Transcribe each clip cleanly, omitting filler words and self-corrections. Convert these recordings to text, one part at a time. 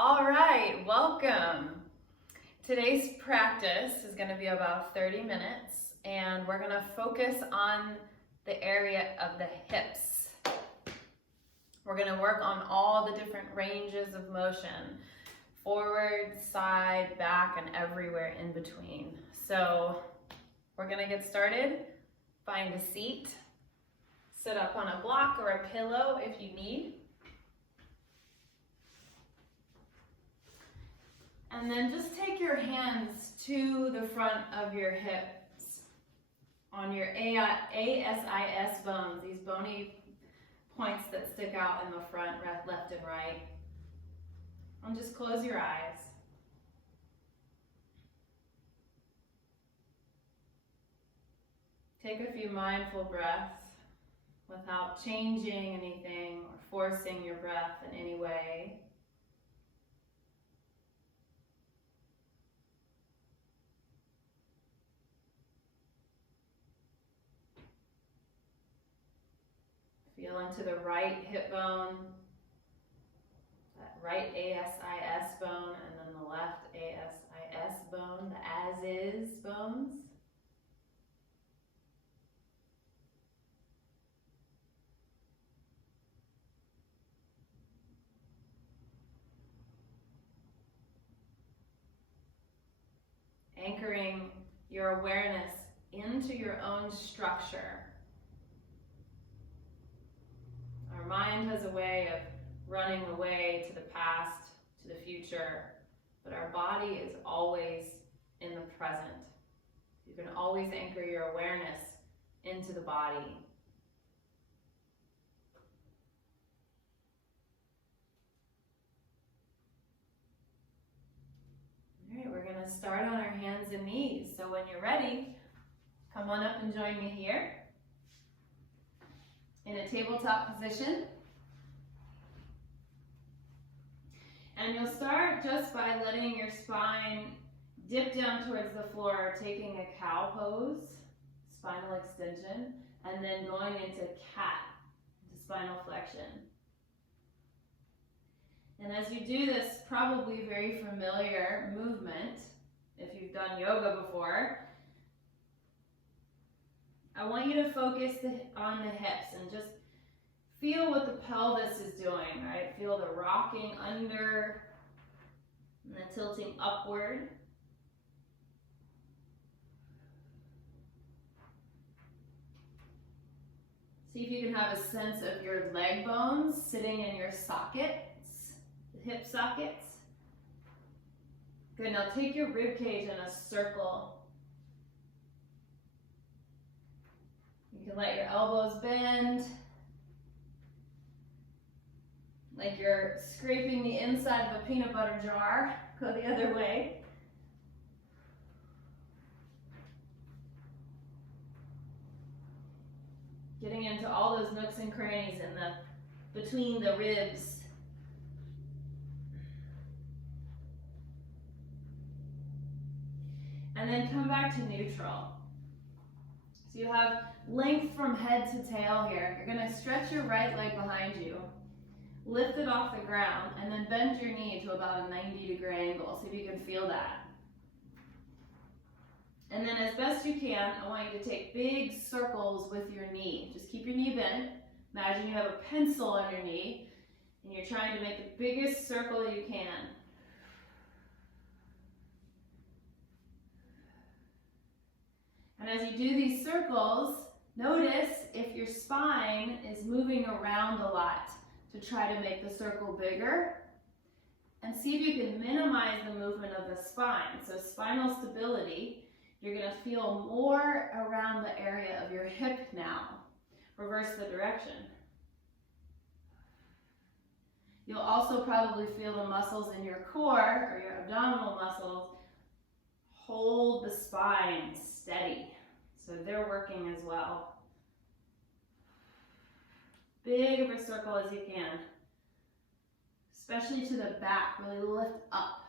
All right, welcome. Today's practice is going to be about 30 minutes and we're going to focus on the area of the hips. We're going to work on all the different ranges of motion, forward, side, back, and everywhere in between. So we're going to get started. Find a seat, sit up on a block or a pillow if you need. And then just take your hands to the front of your hips on your ASIS bones, these bony points that stick out in the front, left and right. And just close your eyes. Take a few mindful breaths without changing anything or forcing your breath in any way. Feel into the right hip bone, that right ASIS bone, and then the left ASIS bone, the as-is bones. Anchoring your awareness into your own structure. Our mind has a way of running away to the past, to the future, but our body is always in the present. You can always anchor your awareness into the body. All right, we're going to start on our hands and knees. So when you're ready, come on up and join me here in a tabletop position. And you'll start just by letting your spine dip down towards the floor, taking a cow pose, spinal extension, and then going into cat, into spinal flexion. And as you do this probably very familiar movement, if you've done yoga before, I want you to focus on the hips and just feel what the pelvis is doing, right? Feel the rocking under and the tilting upward. See if you can have a sense of your leg bones sitting in your sockets, the hip sockets. Good, now take your rib cage in a circle. You can let your elbows bend, like you're scraping the inside of a peanut butter jar. Go the other way. Getting into all those nooks and crannies in between the ribs. And then come back to neutral. So you have length from head to tail here. You're going to stretch your right leg behind you, lift it off the ground, and then bend your knee to about a 90-degree angle. See if you can feel that. And then as best you can, I want you to take big circles with your knee. Just keep your knee bent. Imagine you have a pencil on your knee, and you're trying to make the biggest circle you can. And as you do these circles, notice if your spine is moving around a lot to try to make the circle bigger. And see if you can minimize the movement of the spine. So spinal stability, you're going to feel more around the area of your hip now. Reverse the direction. You'll also probably feel the muscles in your core or your abdominal muscles hold the spine steady. So they're working as well. Big of a circle as you can. Especially to the back, really lift up.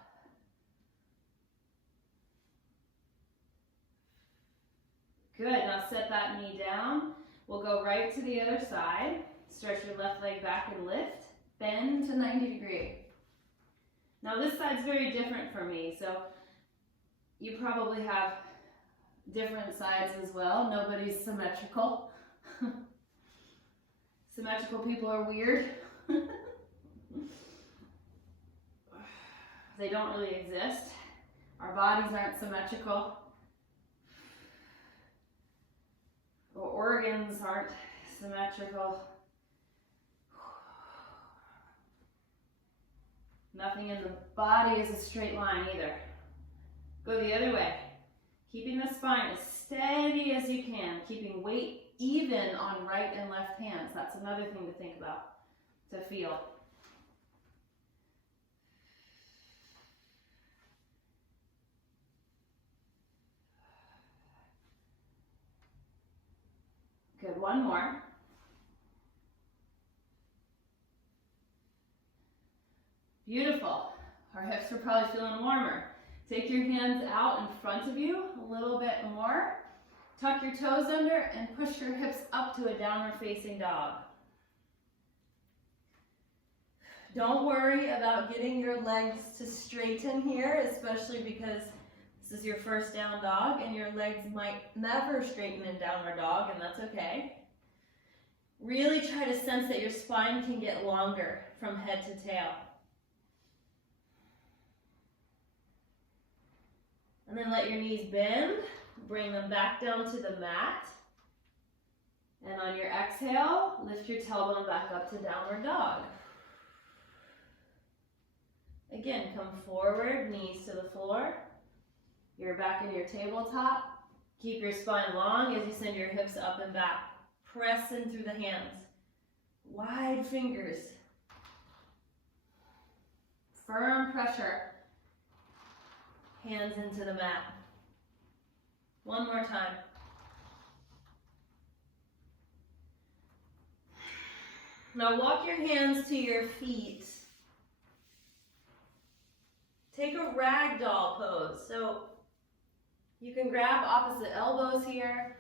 Good, now set that knee down. We'll go right to the other side. Stretch your left leg back and lift. Bend to 90 degree. Now this side's very different for me, so you probably have different sides as well. Nobody's symmetrical. Symmetrical people are weird. They don't really exist. Our bodies aren't symmetrical. Our organs aren't symmetrical. Nothing in the body is a straight line either. Go the other way. Keeping the spine as steady as you can. Keeping weight even on right and left hands. That's another thing to think about, to feel. Good, one more. Beautiful. Our hips are probably feeling warmer. Take your hands out in front of you a little bit more. Tuck your toes under and push your hips up to a downward facing dog. Don't worry about getting your legs to straighten here, especially because this is your first down dog and your legs might never straighten in downward dog, and that's okay. Really try to sense that your spine can get longer from head to tail. And then let your knees bend, bring them back down to the mat. And on your exhale, lift your tailbone back up to downward dog. Again, come forward, knees to the floor. You're back in your tabletop. Keep your spine long as you send your hips up and back. Press in through the hands. Wide fingers. Firm pressure. Hands into the mat. One more time. Now walk your hands to your feet. Take a ragdoll pose. So you can grab opposite elbows here.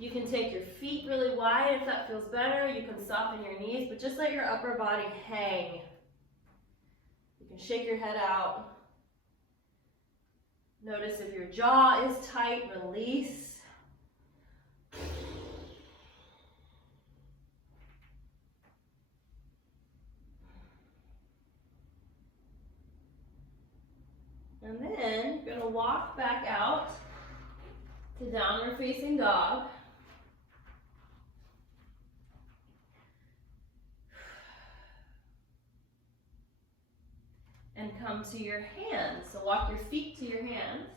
You can take your feet really wide if that feels better. You can soften your knees, but just let your upper body hang. You can shake your head out. Notice if your jaw is tight, release. And then you're going to walk back out to downward facing dog. And come to your hands. So walk your feet to your hands.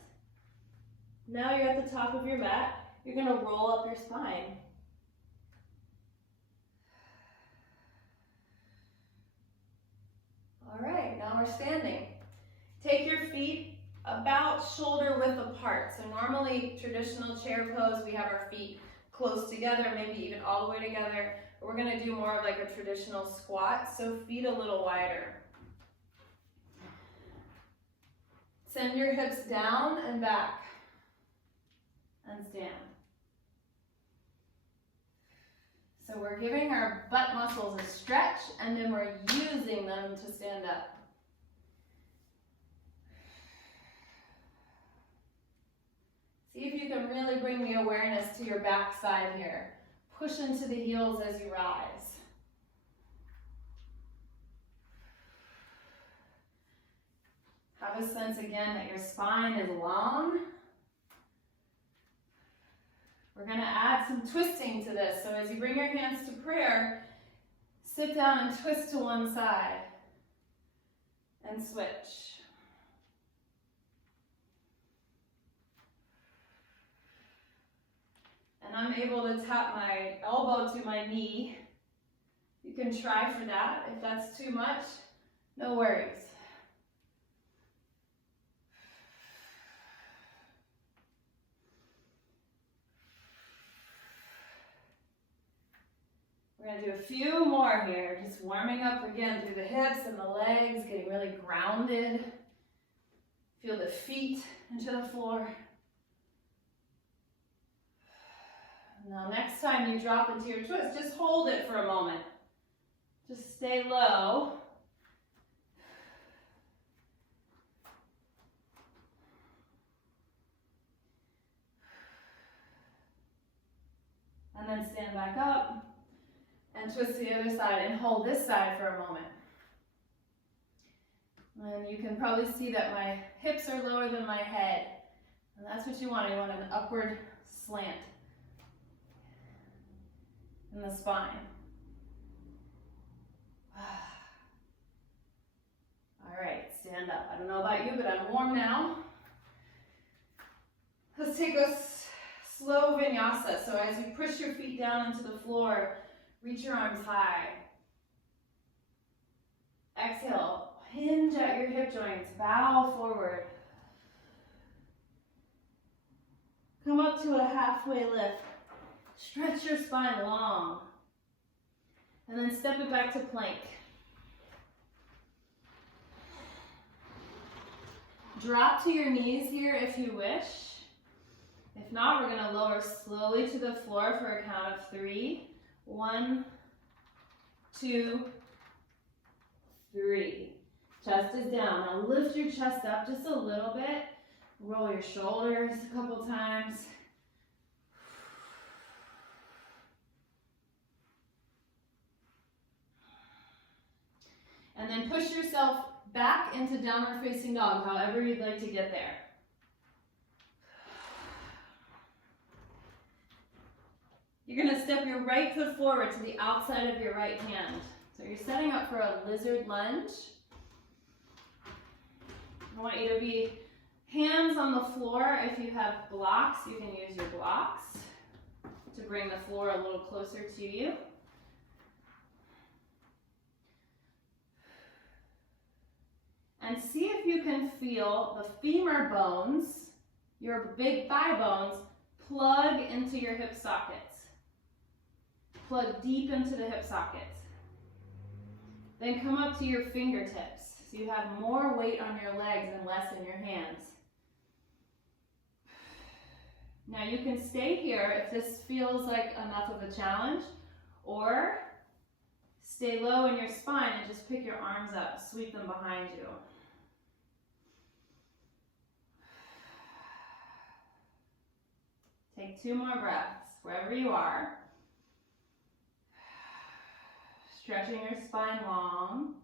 Now you're at the top of your mat. You're going to roll up your spine. All right, now we're standing. Take your feet about shoulder width apart. So normally, traditional chair pose, we have our feet close together, maybe even all the way together. But we're going to do more of like a traditional squat, so feet a little wider. Send your hips down and back. And stand. So we're giving our butt muscles a stretch, and then we're using them to stand up. See if you can really bring the awareness to your backside here. Push into the heels as you rise. Have a sense again that your spine is long. We're going to add some twisting to this. So as you bring your hands to prayer, sit down and twist to one side and switch. And I'm able to tap my elbow to my knee. You can try for that. If that's too much, no worries. We're going to do a few more here, just warming up again through the hips and the legs, getting really grounded. Feel the feet into the floor. Now next time you drop into your twist, just hold it for a moment. Just stay low. And then stand back up and twist to the other side and hold this side for a moment. And you can probably see that my hips are lower than my head. And that's what you want. You want an upward slant in the spine. All right, stand up. I don't know about you, but I'm warm now. Let's take a slow vinyasa. So as you push your feet down into the floor, reach your arms high. Exhale, hinge at your hip joints, bow forward. Come up to a halfway lift. Stretch your spine long. And then step it back to plank. Drop to your knees here if you wish. If not, we're going to lower slowly to the floor for a count of 3. 1, 2, 3. Chest is down. Now lift your chest up just a little bit. Roll your shoulders a couple times. And then push yourself back into downward facing dog, however you'd like to get there. You're going to step your right foot forward to the outside of your right hand. So you're setting up for a lizard lunge. I want you to be hands on the floor. If you have blocks, you can use your blocks to bring the floor a little closer to you. And see if you can feel the femur bones, your big thigh bones, plug into your hip sockets. Plug deep into the hip sockets. Then come up to your fingertips. So you have more weight on your legs and less in your hands. Now you can stay here if this feels like enough of a challenge, or stay low in your spine and just pick your arms up, sweep them behind you. Take 2 more breaths, wherever you are. Stretching your spine long.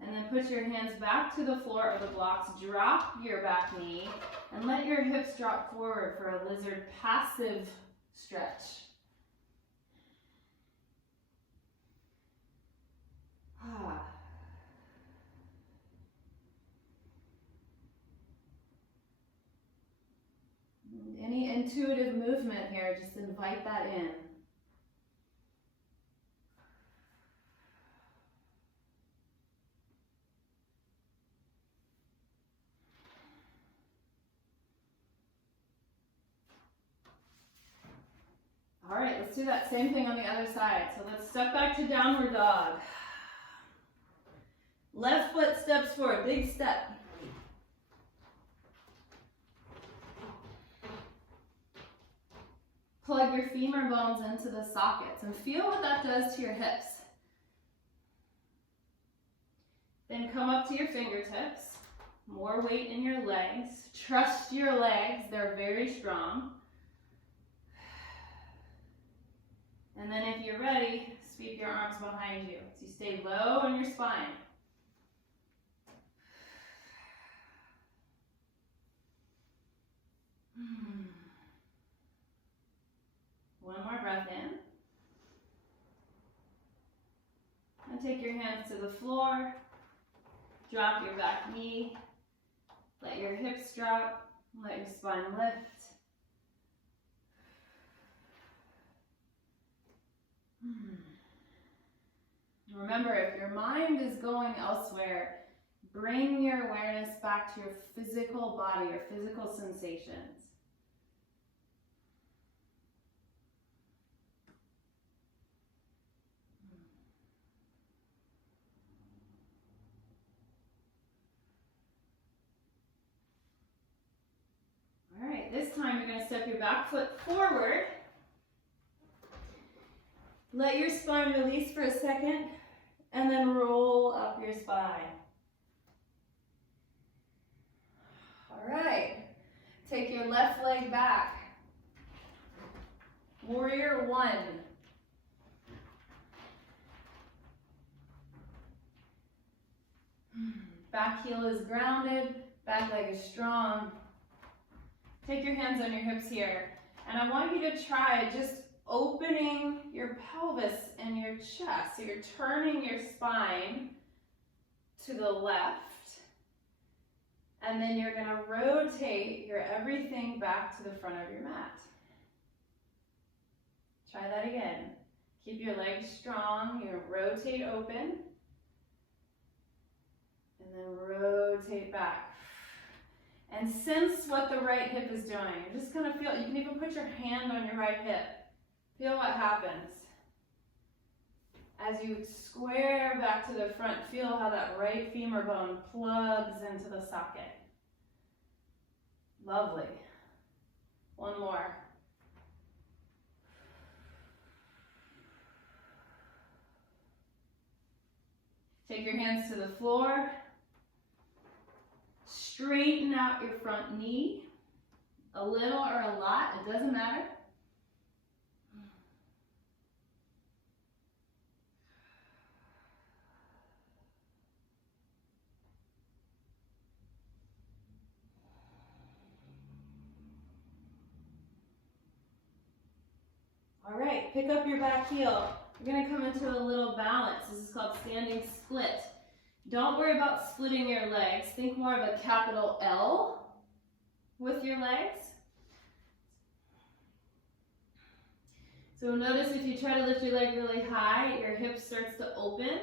And then put your hands back to the floor of the blocks. Drop your back knee and let your hips drop forward for a lizard passive stretch. Any intuitive movement here, just invite that in. All right, let's do that same thing on the other side. So let's step back to downward dog. Left foot steps forward, big step. Plug your femur bones into the sockets and feel what that does to your hips. Then come up to your fingertips. More weight in your legs. Trust your legs, they're very strong. And then if you're ready, sweep your arms behind you. So you stay low in your spine. One more breath in. And take your hands to the floor. Drop your back knee. Let your hips drop. Let your spine lift. Remember, if your mind is going elsewhere, bring your awareness back to your physical body, your physical sensations. All right, this time you're going to step your back foot forward. Let your spine release for a second, and then roll up your spine. All right, take your left leg back. Warrior one. Back heel is grounded, back leg is strong. Take your hands on your hips here. And I want you to try just opening your pelvis and your chest. So you're turning your spine to the left. And then you're gonna rotate your everything back to the front of your mat. Try that again. Keep your legs strong. You're gonna rotate open. And then rotate back. And sense what the right hip is doing. You're just gonna feel, you can even put your hand on your right hip. Feel what happens. As you square back to the front, feel how that right femur bone plugs into the socket. Lovely. One more. Take your hands to the floor. Straighten out your front knee. A little or a lot, it doesn't matter. All right, pick up your back heel. You're gonna come into a little balance. This is called standing split. Don't worry about splitting your legs. Think more of a capital L with your legs. So notice if you try to lift your leg really high, your hip starts to open.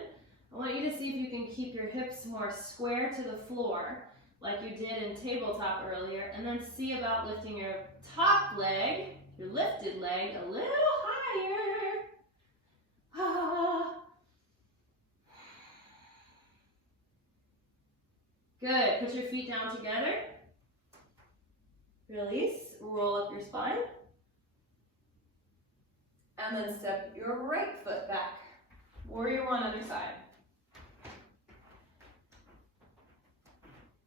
I want you to see if you can keep your hips more square to the floor, like you did in tabletop earlier, and then see about lifting your top leg, your lifted leg, a little higher. Ah. Good. Put your feet down together. Release. Roll up your spine. And then step your right foot back. Warrior one, other side.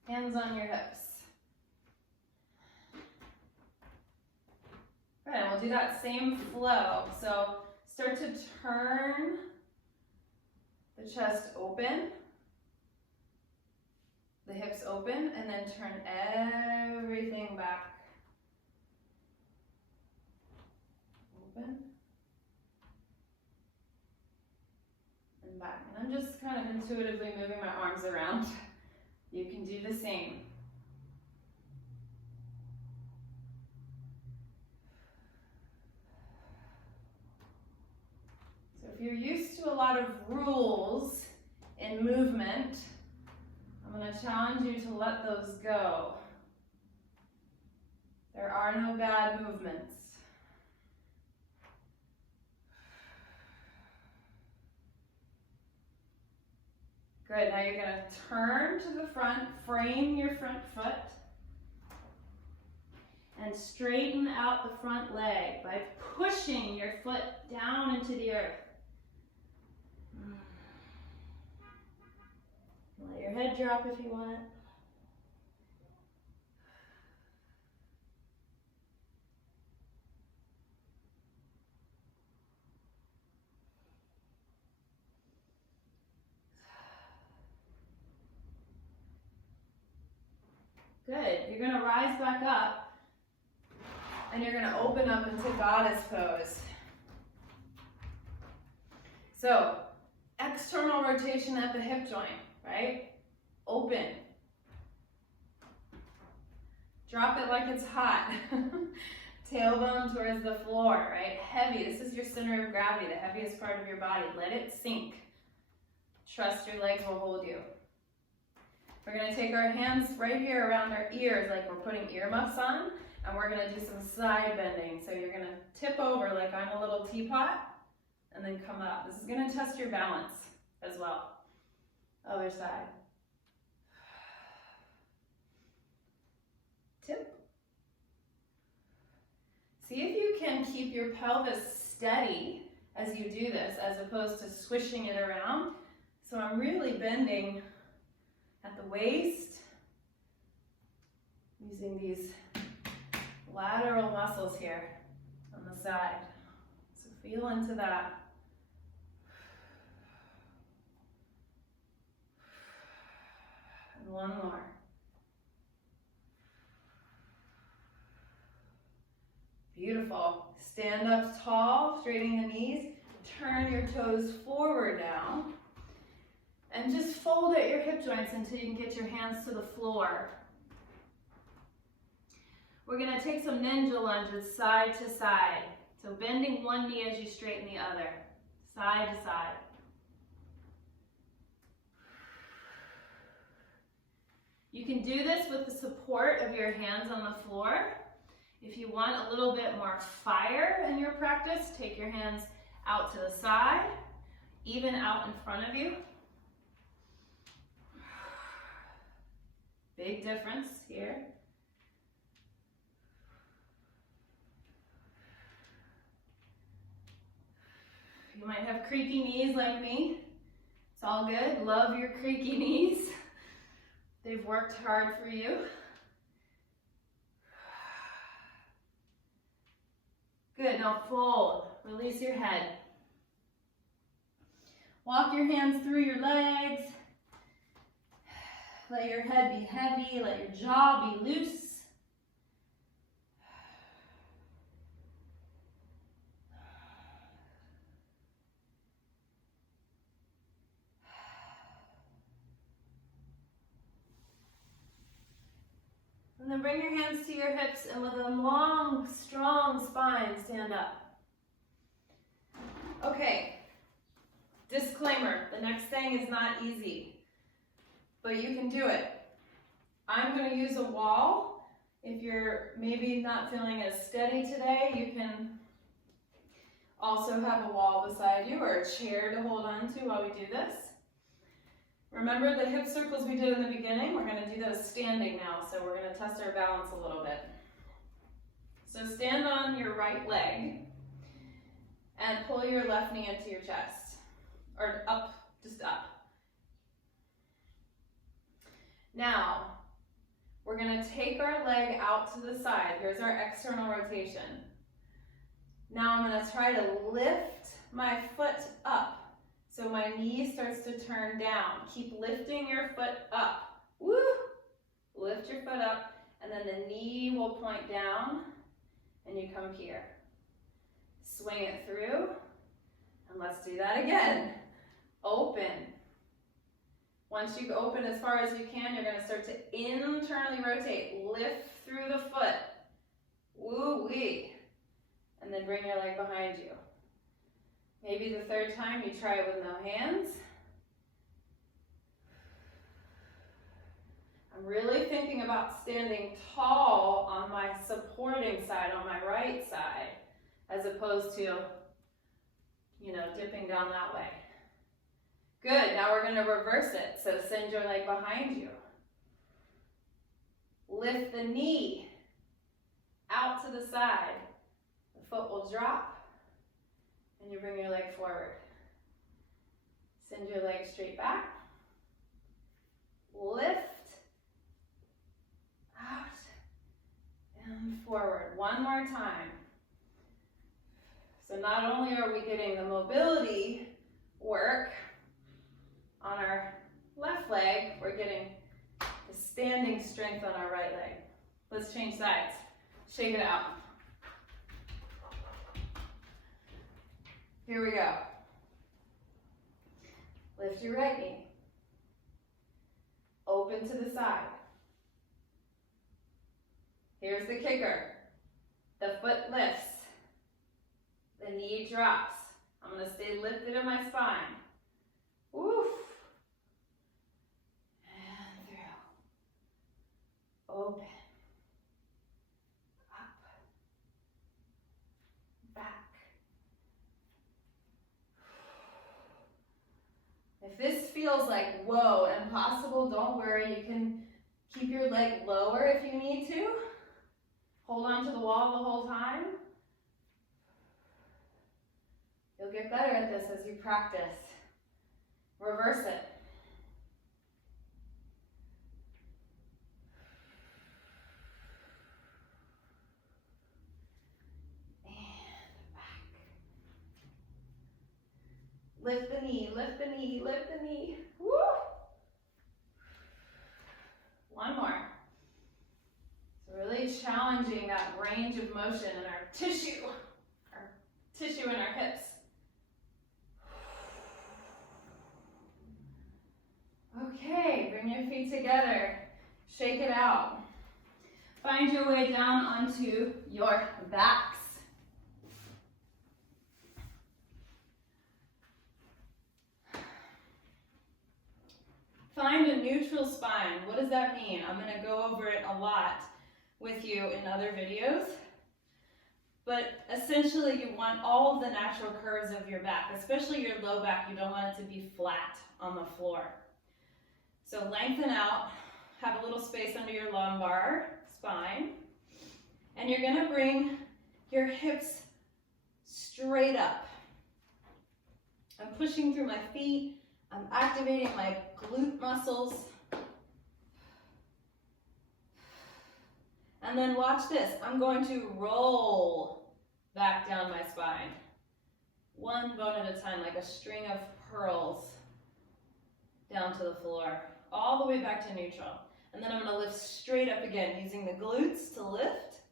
Hands on your hips. Good, and we'll do that same flow. So start to turn the chest open, the hips open, and then turn everything back. Open. And back. And I'm just kind of intuitively moving my arms around. You can do the same. So if you're used to a lot of rules in movement, I'm going to challenge you to let those go. There are no bad movements. Good, now you're going to turn to the front, frame your front foot, and straighten out the front leg by pushing your foot down into the earth. Let your head drop if you want. Good. You're going to rise back up and you're going to open up into goddess pose. So, external rotation at the hip joint, right? Open. Drop it like it's hot. Tailbone towards the floor, right? Heavy. This is your center of gravity, the heaviest part of your body. Let it sink. Trust your legs will hold you. We're going to take our hands right here around our ears like we're putting earmuffs on, and we're going to do some side bending. So you're going to tip over like I'm a little teapot, and then come up. This is going to test your balance as well. Other side. Tip. See if you can keep your pelvis steady as you do this, as opposed to swishing it around. So I'm really bending at the waist, using these lateral muscles here on the side. So feel into that. And one more. Beautiful. Stand up tall, straightening the knees. Turn your toes forward now. And just fold at your hip joints until you can get your hands to the floor. We're going to take some ninja lunges side to side. So bending one knee as you straighten the other. Side to side. You can do this with the support of your hands on the floor. If you want a little bit more fire in your practice, take your hands out to the side, even out in front of you. Big difference here. You might have creaky knees like me. It's all good. Love your creaky knees. They've worked hard for you. Good, now fold. Release your head. Walk your hands through your legs. Let your head be heavy. Let your jaw be loose. And then bring your hands to your hips and with a long, strong spine, stand up. Okay, disclaimer, the next thing is not easy, but you can do it. I'm going to use a wall. If you're maybe not feeling as steady today, you can also have a wall beside you or a chair to hold on to while we do this. Remember the hip circles we did in the beginning? We're going to do those standing now, so we're going to test our balance a little bit. So stand on your right leg and pull your left knee into your chest, or up, just up. Now, we're going to take our leg out to the side. Here's our external rotation. Now I'm going to try to lift my foot up. So my knee starts to turn down. Keep lifting your foot up. Woo! Lift your foot up, and then the knee will point down, and you come here. Swing it through, and let's do that again. Open. Once you open as far as you can, you're going to start to internally rotate. Lift through the foot. Woo-wee. And then bring your leg behind you. Maybe the third time you try it with no hands. I'm really thinking about standing tall on my supporting side, on my right side, as opposed to, dipping down that way. Good, now we're going to reverse it. So send your leg behind you. Lift the knee out to the side. The foot will drop. And you bring your leg forward. Send your leg straight back. Lift. Out. And forward. One more time. So not only are we getting the mobility work on our left leg, we're getting the standing strength on our right leg. Let's change sides. Shake it out. Here we go. Lift your right knee. Open to the side. Here's the kicker. The foot lifts. The knee drops. I'm going to stay lifted in my spine. Woof. And through. Open. If this feels like, whoa, impossible, don't worry. You can keep your leg lower if you need to. Hold on to the wall the whole time. You'll get better at this as you practice. Reverse it. Lift the knee, lift the knee, lift the knee. Woo! One more. So really challenging that range of motion in our tissue in our hips. Okay, bring your feet together. Shake it out. Find your way down onto your backs. Find a neutral spine. What does that mean? I'm going to go over it a lot with you in other videos. But essentially, you want all of the natural curves of your back, especially your low back. You don't want it to be flat on the floor. So lengthen out, have a little space under your lumbar spine, and you're going to bring your hips straight up. I'm pushing through my feet. I'm activating my glute muscles. And then watch this. I'm going to roll back down my spine. One bone at a time, like a string of pearls down to the floor. All the way back to neutral. And then I'm going to lift straight up again, using the glutes to lift.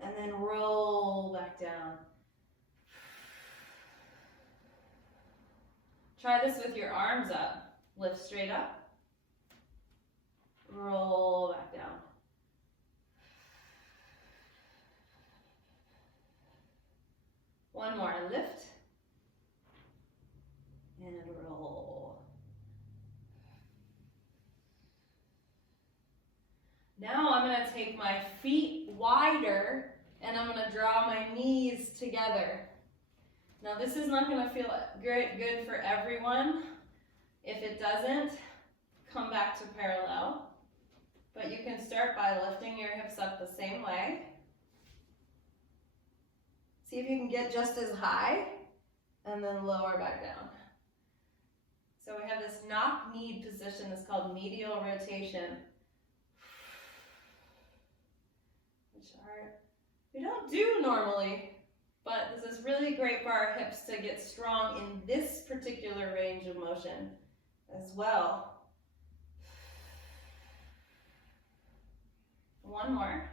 And then roll back down. Try this with your arms up. Lift straight up. Roll back down. One more. Lift. And roll. Now I'm going to take my feet wider and I'm going to draw my knees together. Now this is not going to feel good for everyone. If it doesn't, come back to parallel. But you can start by lifting your hips up the same way. See if you can get just as high and then lower back down. So we have this knock-knee position that's called medial rotation. We don't do normally, but this is really great for our hips to get strong in this particular range of motion as well. One more.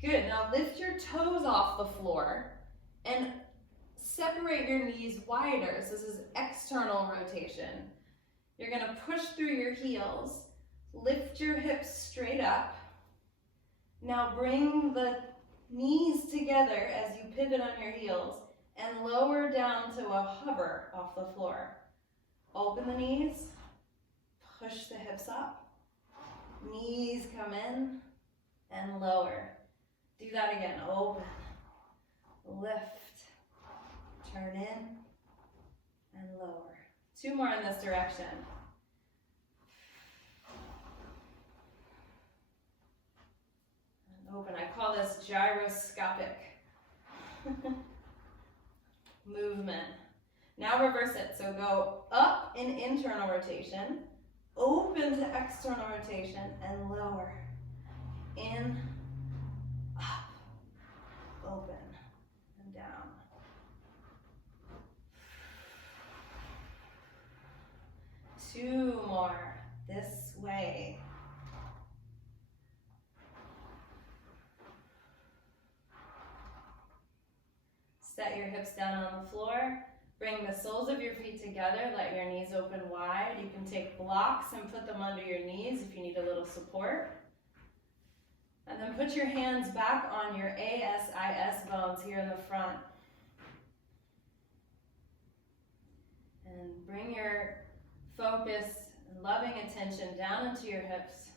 Good, now lift your toes off the floor and separate your knees wider. So this is external rotation. You're going to push through your heels, lift your hips straight up. Now bring the knees together as you pivot on your heels and lower down to a hover off the floor. Open the knees, push the hips up, knees come in and lower. Do that again. Open, lift, turn in and lower. Two more in this direction. And open. I call this gyroscopic movement. Now reverse it. So go up in internal rotation, open to external rotation, and lower. In, up, open, and down. Two more this way. Set your hips down on the floor. Bring the soles of your feet together. Let your knees open wide. You can take blocks and put them under your knees if you need a little support. And then put your hands back on your ASIS bones here in the front. And bring your focus and loving attention down into your hips.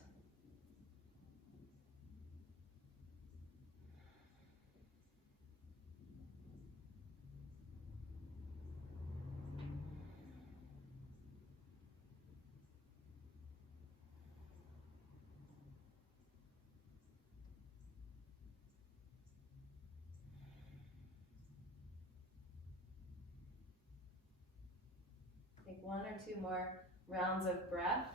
Take one or two more rounds of breath.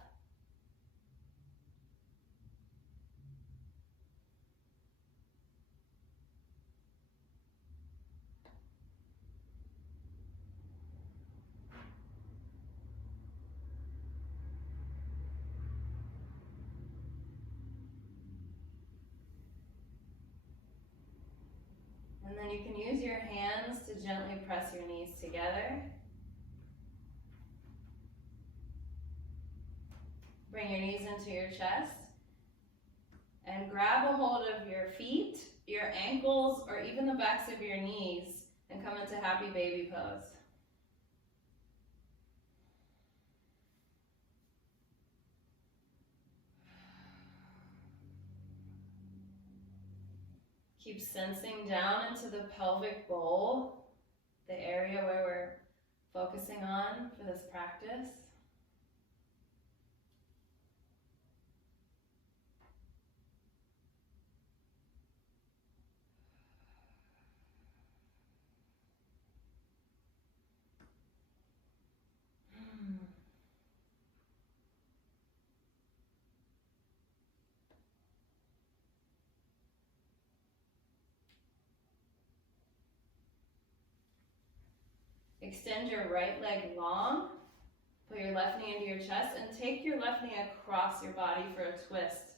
then you can use your hands to gently press your knees together. Bring your knees into your chest and grab a hold of your feet, your ankles, or even the backs of your knees and come into happy baby pose. Keep sensing down into the pelvic bowl, the area where we're focusing on for this practice. Extend your right leg long. Put your left knee into your chest and take your left knee across your body for a twist.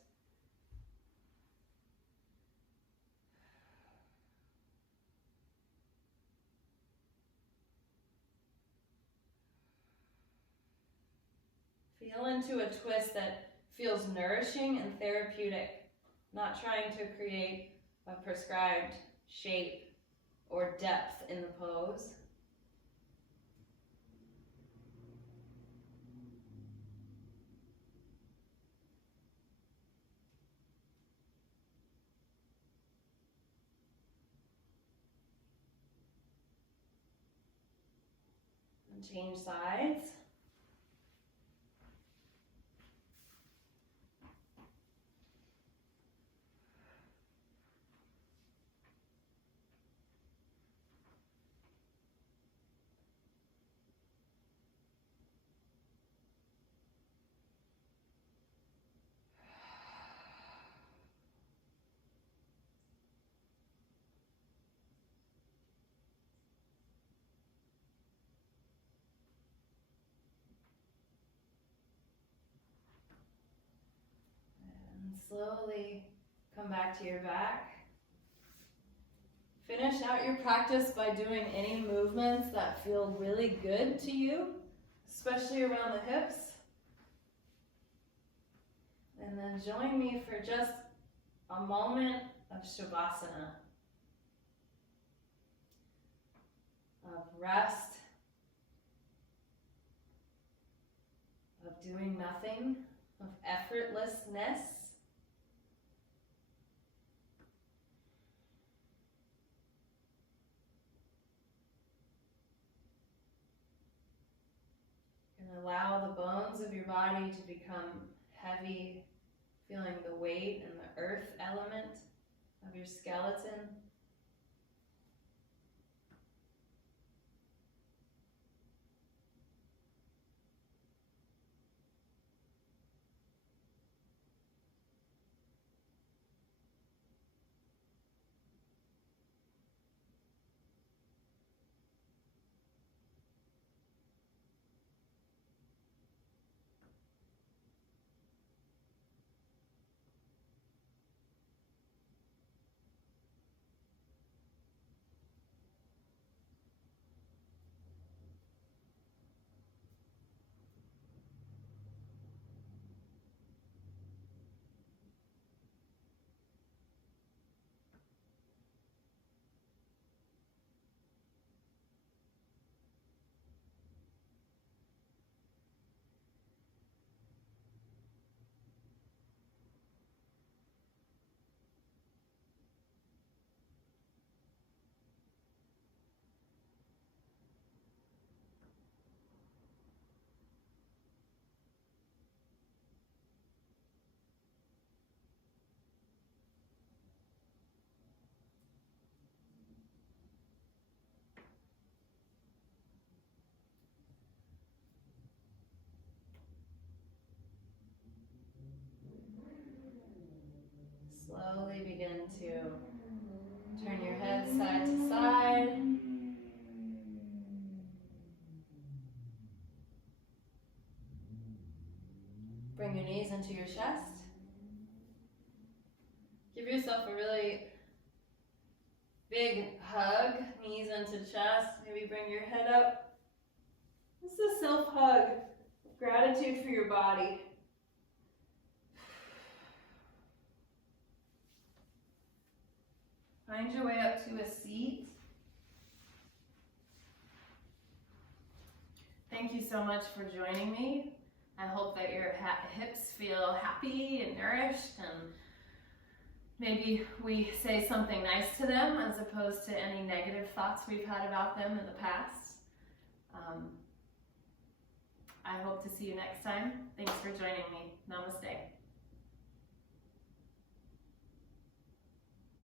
Feel into a twist that feels nourishing and therapeutic, not trying to create a prescribed shape or depth in the pose. And change sides. Slowly come back to your back. Finish out your practice by doing any movements that feel really good to you, especially around the hips. And then join me for just a moment of Shavasana, of rest, of doing nothing, of effortlessness. And allow the bones of your body to become heavy, feeling the weight and the earth element of your skeleton. Slowly begin to turn your head side to side. Bring your knees into your chest. Give yourself a really Big hug, knees into chest. Maybe bring your head up. This is a self-hug. Gratitude for your body. Find your way up to a seat. Thank you so much for joining me. I hope that your hips feel happy and nourished, and maybe we say something nice to them as opposed to any negative thoughts we've had about them in the past. I hope to see you next time. Thanks for joining me. Namaste.